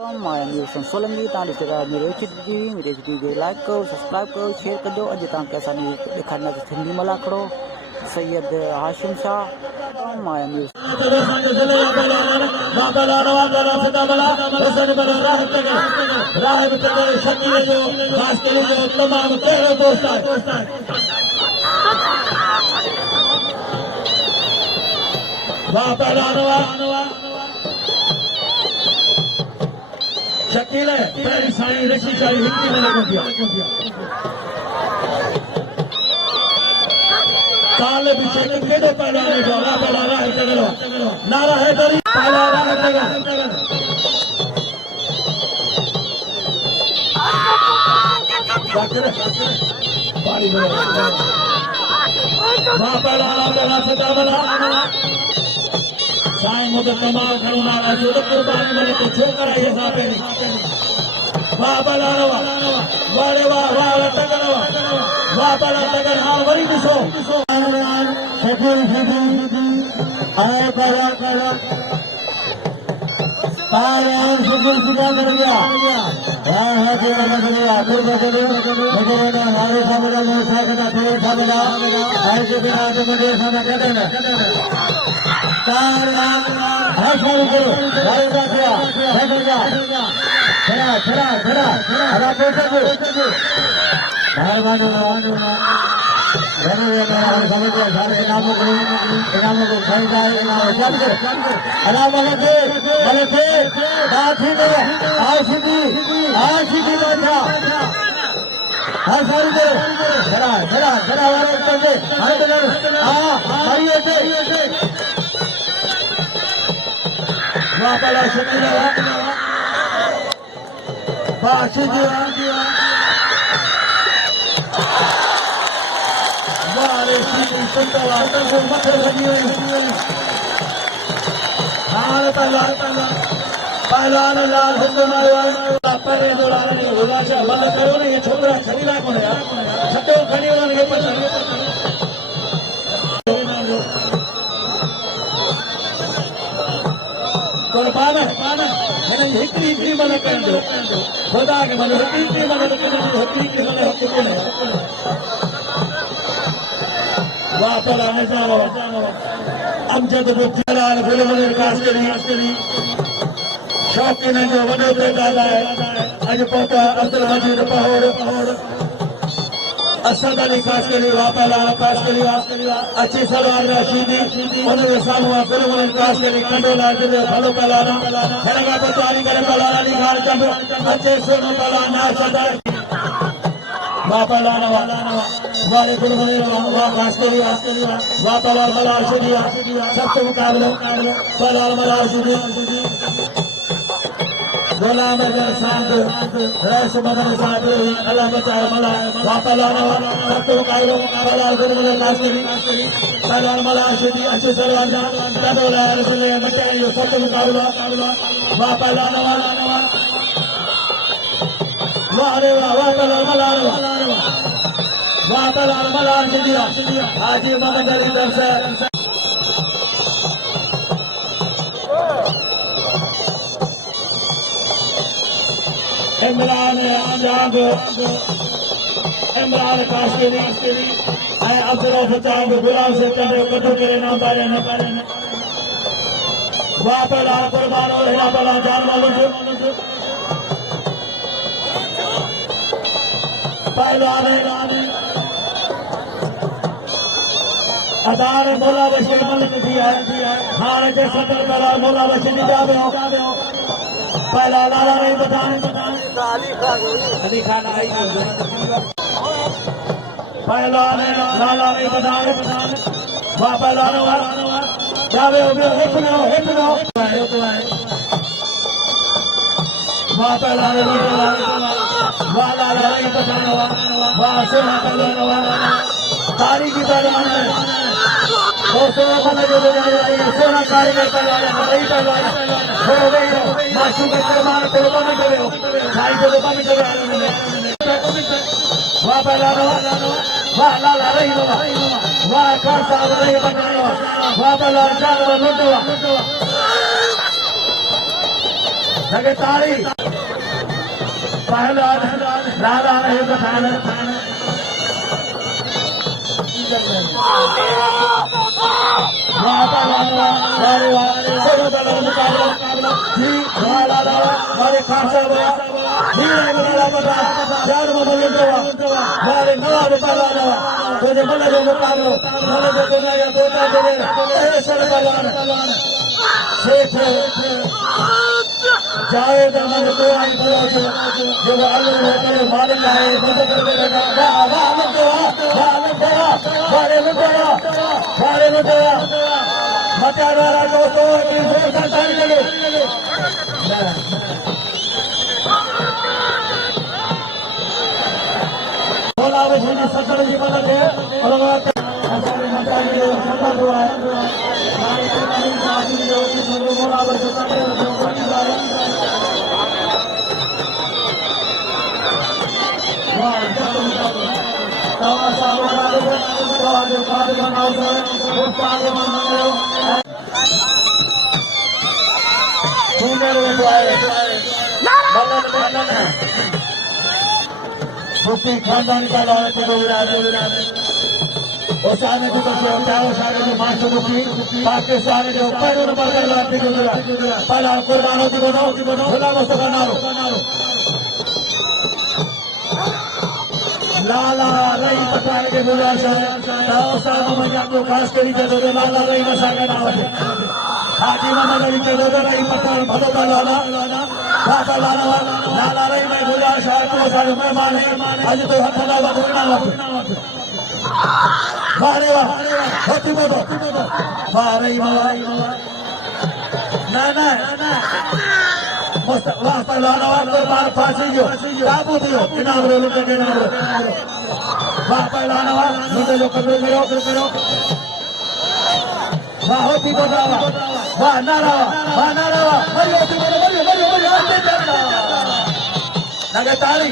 मैं न्यूज़ सोलंकी ताली तेरा मेरे एच डी लाइक करो सब्सक्राइब करो शेयर कर दो अॼु तव्हांखे असां न्यूज़ ॾेखारींदा सिंधी मलाखड़ो सैयद हाशिम शाह मैं न्यूज़ शकील है पहली साईं रशी शाही हिंदी में लगो दिया काल भी शेख केडो पहला ने जो अल्लाह पहला राह तगड़ो नारा है दरी पहला राह तगड़ जाकर बारी में वाह पहला सदा बला साईं मुझे कमाल करो नारा जो तो कुर्बानी मैंने तो छो कराई है साहब ने वाह बलावा वारे वाह वाह तगड़वा वाह बला तगड़ हां वरी दिसो शकील आए करा पायान शकील सीधा कर गया हां हां तेरा कर गया फिर बदले बदले हमारे सामने मोसा का थोड़ा सामने आए के बिना तो मुझे सामने कहते हैं है शुरू करो भाई का क्या है जा खड़ा अरे कैसे को मेहरबानी समझ सारे इनामों को खरीदा इनाम अलाम भले थे बात ही नहीं आशिकी बैठा हर सारी दे खड़ा वाले करके हर बगल आइए थे वाह बड़ा शुक्रिया बाशिकी वाले सीधी सुंदर को मकर लगी हुई हाल पहलवान लाल हुक्म आया पहले दौरान नहीं होगा चाहे बंद करो ना ये छोकरा खरीदा कौन है छटो खड़ी वाला नहीं पता कुर्बान है मैंने हिकड़ी मन कर दो खुदा के मन हिकड़ी मन कर दो हिकड़ी मन हुक्म है वाह पहलवान जाओ अमजद बुलाल गुलमन कास करी शौकीन जो वॾो तइदाद आहे अॼु पहुता अब्दुल मजीद पहोड़ असद अली कासकरी वाह पहलवान कासकरी अच्छी सलवार रशीदी उनके साम्हूं गुलमन कासकरी कंडोला जिले भलो पहलवान हिन खां पोइ तयारी करे पहलवान अली खान चंद अचे सोनो पहलवान नाशद वाह पहलवान वाले गुलमन वाह कासकरी वाह पहलवान मलाल शुदिया सख्त मुकाबलो पहलवान मलाल शुदी गुलाम सांद रैस मदन साहब अल्लाह बचाए मला वापलाना सख्त मुकाबलो पहलवान गुलमन कासकरी पहलवान मलाल शुदी अच्छे सलवार जा कंडोला रसले मचाए जो सख्त मुकाबलो वाह पहलवान वाह रे वाह पहलवान मलाल वाह पहलवान मलाल शुदी हाजी मोहम्मद अली तरफ से इमरान जाग इमरान कासकरी अब्दुल फताह गुलाम से चंद्र कटो करे ना पारे न वाह पहलवान कुर्बान और हिना पहलवान जान मालूम पहलवान अदार मौला बशीर मलिक थी है हां जे सदर पहलवान मौला बशीर जावे पहला लाला नहीं बताने अली खान आई पहलवान लाला नहीं बताने वाह पहलवान जावे हो गया हिट नो वाह पहलवान वाह लाला नहीं बताने वाह सोना पहलवान तारीखी पहलवान दोस्तों सोना कारीगर पहलवान रही पहलवान हो गई माशू के फरमान कुर्बानी करे भाई को कुर्बानी करे वाह पहलवान वाह लाला रही वाह खान साहब रही बनाने वाह पहलवान जान लुटवा लगे ताली पहलवान लाला रहे बखान हमारे खासा हमारे नवा पहलवान तुझे मन जो मुकाबलो मन जो दुनिया दोता तेरे सर पहलवान शेख जाए मन को आई जो आलू होकर मालिक आए मदद करेगा मचारा दोस्तों की जोरदार ताली लगे बोला वैसे सत्तर जी मदद है और हमारे मचारी जो संपर्क हुआ है हमारे कई साथी जो बोला वैसे मुफ्ती खानदान का ओसाने जो मास्टर मुफ्ती पाकिस्तान जो पहले नंबर पहला कुर्बानो खुला नारो लाला रही पटाए के गुजारिश है खास करी लाला रही नशा का नाम है हाजी मोहम्मद अली चलो रही पठान भलो का लाला लाला रही में गुजारिश है तो सारे मेहमान है आज तो हथ लावा बोलना वाह होती बोलो वाह रही ना वाह पहलवान बार फांसी जो काबू दियो इनाम रो लुटे के इनाम रो वाह पहलवान लुटे जो करो वाह होती बोला वाह नारा मरी होती बोलो मरी लगे ताली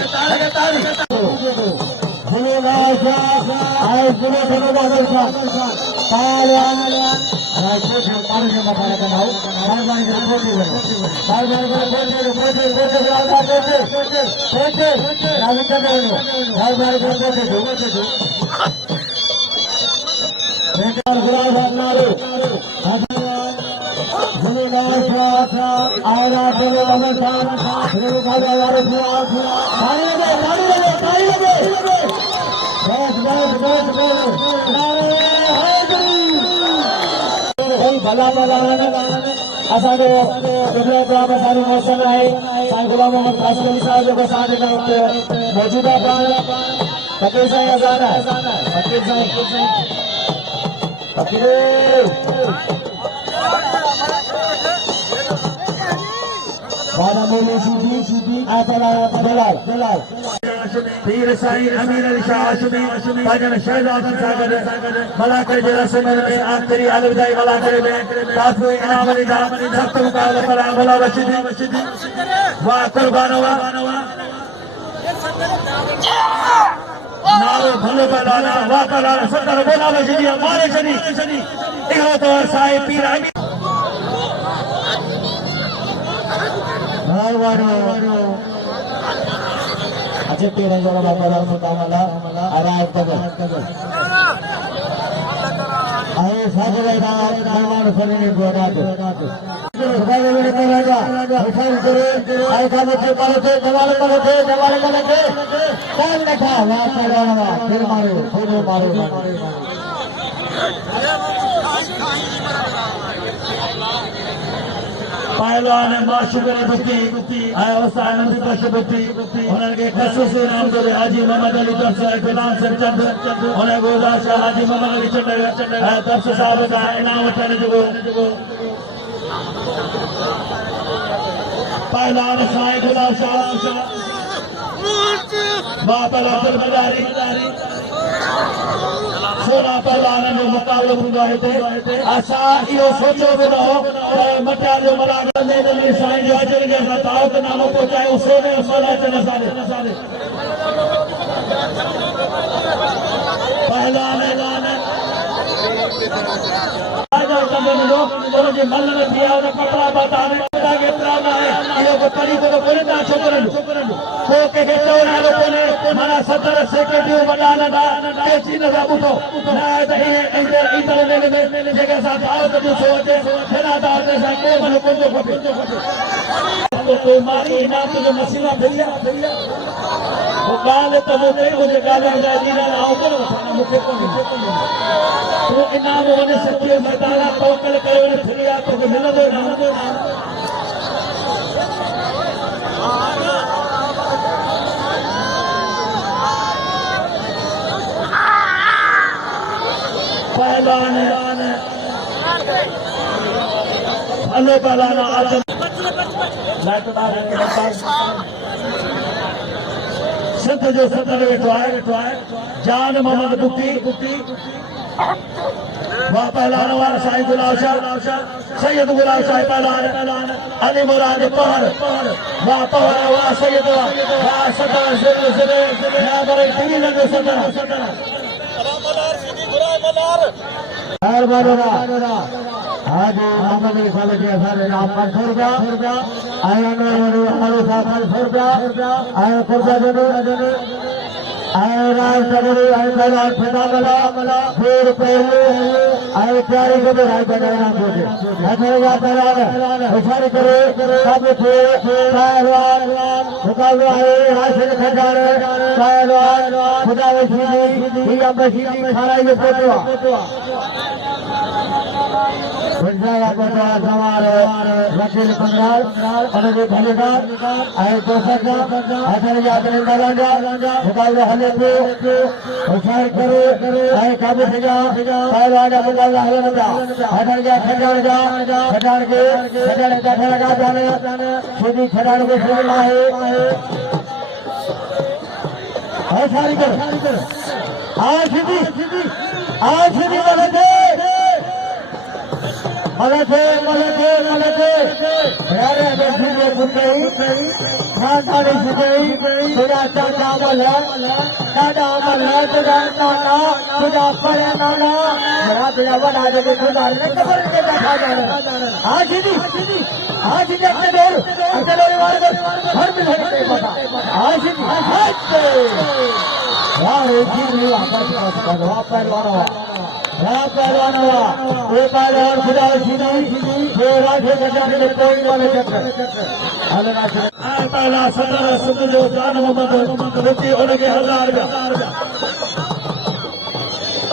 भला असांजो असांजो मौसम आहे साईं गुलाम मोहम्मद कासिम अली साहब जेको असांजे मौजूद आहे फकीर साईं आज़ाद आहे फकीर साईं पीर साईं अमीर अली शाह हाशमी भजन शहजाद सागर मलाकर जिला समर में आखिरी अलविदाई मलाकर में काफी इनाम अली दा सख्त मुकाबला पर भला रशीदी वाह कुर्बानो नारो भलो पहलवाना वाह पहलवान सत्तर बोला रशीदी मारे शनी इहो तो साईं पीर अमीर अजय पेरेंट्स वाला बाबा मुतामला अराय तगर आए सारे राजा मेहमान सभी बोला दे सुबह में राजा हसन करे आए खाने के पाले जवान के कौन लिखा वाह पहलवान फिर मारो पहलवान माशुकर बुती आए उस्ताद बुती उन्होंने खसूसी नाम दे हाजी मोहम्मद अली तरफ से इनाम से चंद उन्हें गुजार शाह हाजी मोहम्मद अली चंद तरफ से साहब का इनाम वठण जो पहलवान साईं गुलाम शाह बापल अब्दुल मदारी सोना पहलवान जो मुकाबलो हूंदो हिते असां इहो सोचियो बि न हो मटिया जो मलाकर में साईं जो अजर जे असां दावत नामो पहुचायूं सोने सोना अचनि असांजे पहलवान मल में थी कपिड़ा बाता ना है ये को तरीको तो कोने ना छोकरन को के चवण आलो कोने माना 17 सेक्रेटरी वडाना दा केची न बाबूतो ना त इंटर में जगह साथ आवत जो सोचे थना दा से को मन को खपे तो मारी ना तो मसीना भैया वो गाल तो मुझे गाल दीना आओ करो मुखे को तो इनाम होने सच्चे मर्दाना तवक्कल करो ने फिरिया तो मिलंदो ना पहलवान हेलो पहलवान आजम सिद्ध जो सदर वेठो आहे जान मोहम्मद बुक्ती वाह पहलवान वाला साईं गुलाब शाह सैयद गुलाब शाह पहलवान अली मुराद पहर वाह पहर वाह सैयद वाह सदर सिरे या बरे टीवी लगे सदर हर बारोरा आज मोहम्मद साले के सारे नाम 500 रुपया आया नो हरो 500 रुपया आया खुदा जने आया राज सबरे आया पहला फेदा मला 2 रुपए आया प्यारे को राज बना को दे हथेगा पहला इशारे करे सब थे पहलवान मुकाबला है राशिद खजान पहलवान खुदा वसीदी ही अबशी खाना ये फोटो पंजाब कोटा समारो वकील पंगाल अनगे भलेदार आए दोसर का हथर यात्रे दलांगा मुकाबले हले पे उछाल करे आए काबू सेगा पहलवान मुकाबला हले नबा हथर जा खजान के खजान लगा जाने सीधी खजान के खेलना है सारी कर आज सीधी मलके यारे देखी ये बुंदई खानदानी सुगई तुझा चाचा अमल है दादा अमल है तुझा नाना तुझा परे नाना मेरा तुझा बड़ा जगह खुदा ने कबर के बैठा जाना आज देखते दौड़ अकेले मार कर हर मिल सकते बता आज यार एक ही नहीं आता भगवा पहलवान ये पहलवान खुदा सीधी ये राधे गजाने में कोई वाले चक्कर पहला सदर सिद्ध जो जान मोहम्मद रुपये उनके 1000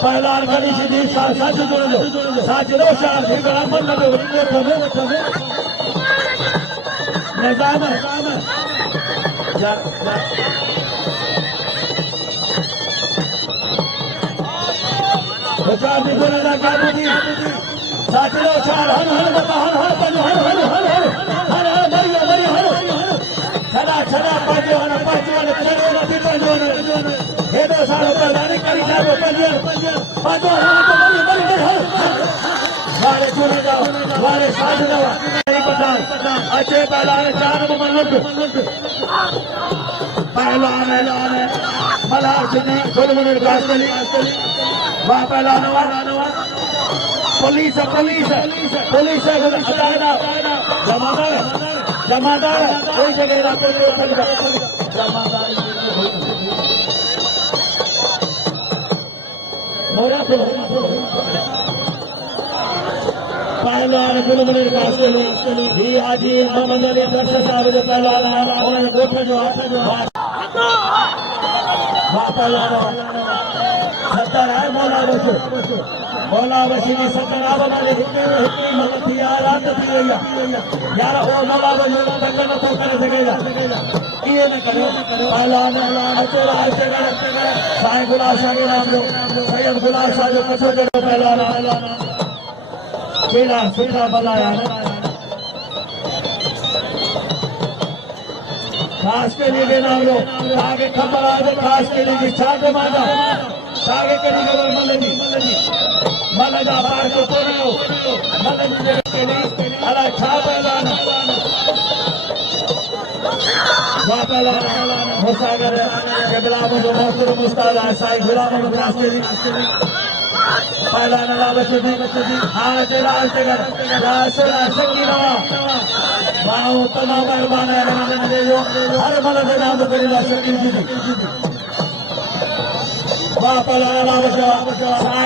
पहलवान गली सीधी साथ जोड़ दो साथ रोशान भी बड़ा मन लगे निजाम शादी बोले ना गाबूजी साचलो चार हर बता हर पंजो हर मरियो छड़ा पंजो हर चलो ना पंजो हे दो साल पर लाने करी जाओ पंजो मरियो वाले चले जाओ वाले साथ जाओ नहीं पता अच्छे पहलवान चार मोहम्मद पहलवान मलार सिद्दीक सोलमन कासली वाह पहलवान पुलिस जमादार कोई जगह ना कोई जमादार पहलवान सोलमन कासली ही आज मोहम्मद अली दर्शक साहब जो पहलवान उन्होंने गोठे जो वाह पहलवान सत्तर है मौला बशी की 70 वाले हिकड़ी मगन थी रात थी रही यार ओ मौला बशी तक न तो करे सकेगा ये न करो पहलवान तेरा साईं गुलाब शाह के नाम लो सैयद गुलाब शाह जो कछो जो पहलवान केड़ा सुठा बनाया खास के लिए नाम लो आगे खबर आगे खास के लिए छाट मांगा आगे करी खबर मलजा पार को कोनो मलजी के लिए अला छा पहलवान मुसागर केबला मुझे मोहतरम उस्ताद साईं गुलाम अहमद कासली पहला नला बचती हां तेरा अंतगर रासुला शकीरा वाओ तना मेहरबान है रमजान दे जो हर मन के नाम करेला शकीर जी वाह पहला नला बचा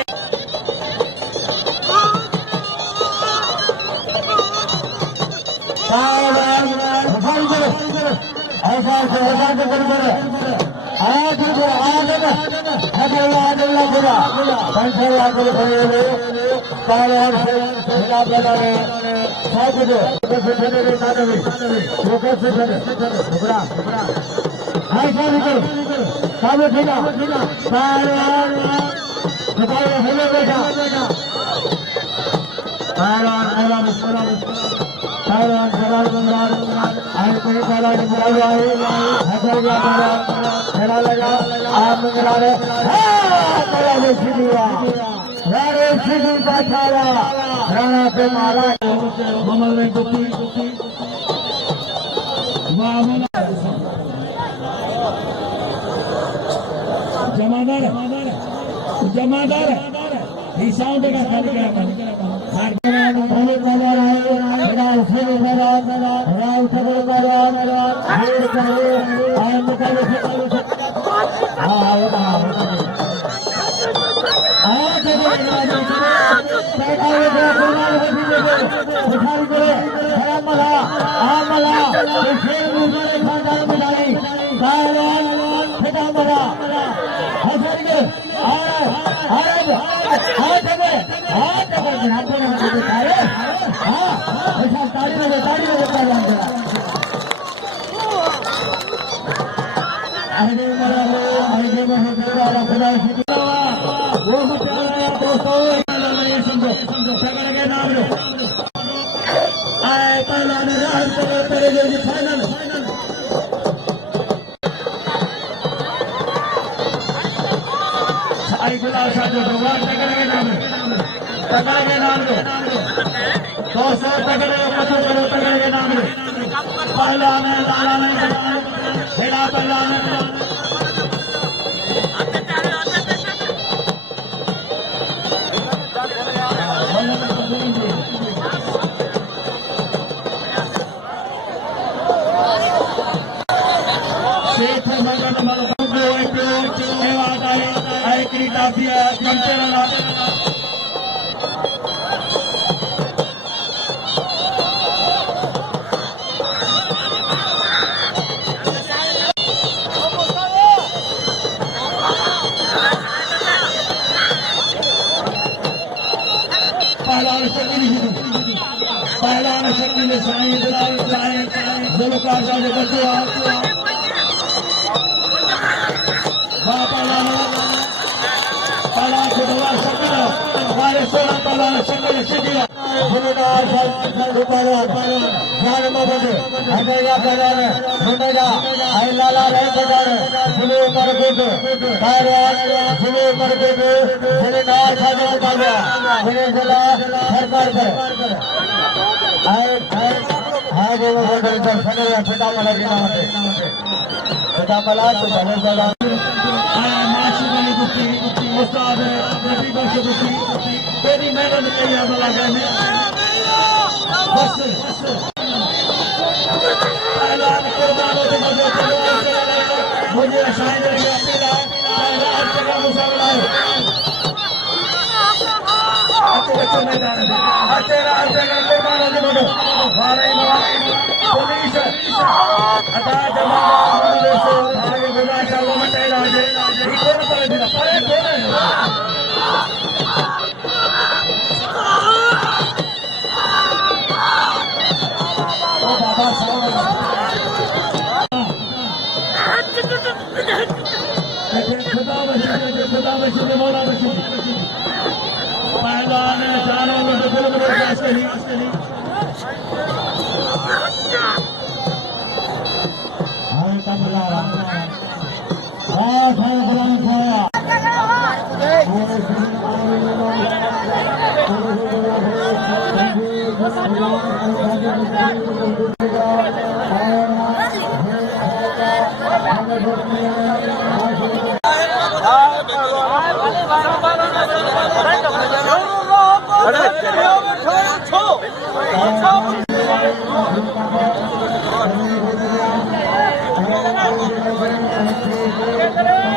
राणा पे मारा मोहम्मद में दुखी जमादार ही साउंड का खाली पहला शक्ति हमारे 16 पहला शक्ति शिकिया मेरी मेहनत कही मुझे Hãy subscribe cho kênh Ghiền Mì Gõ để không bỏ lỡ những video hấp dẫn. Hey!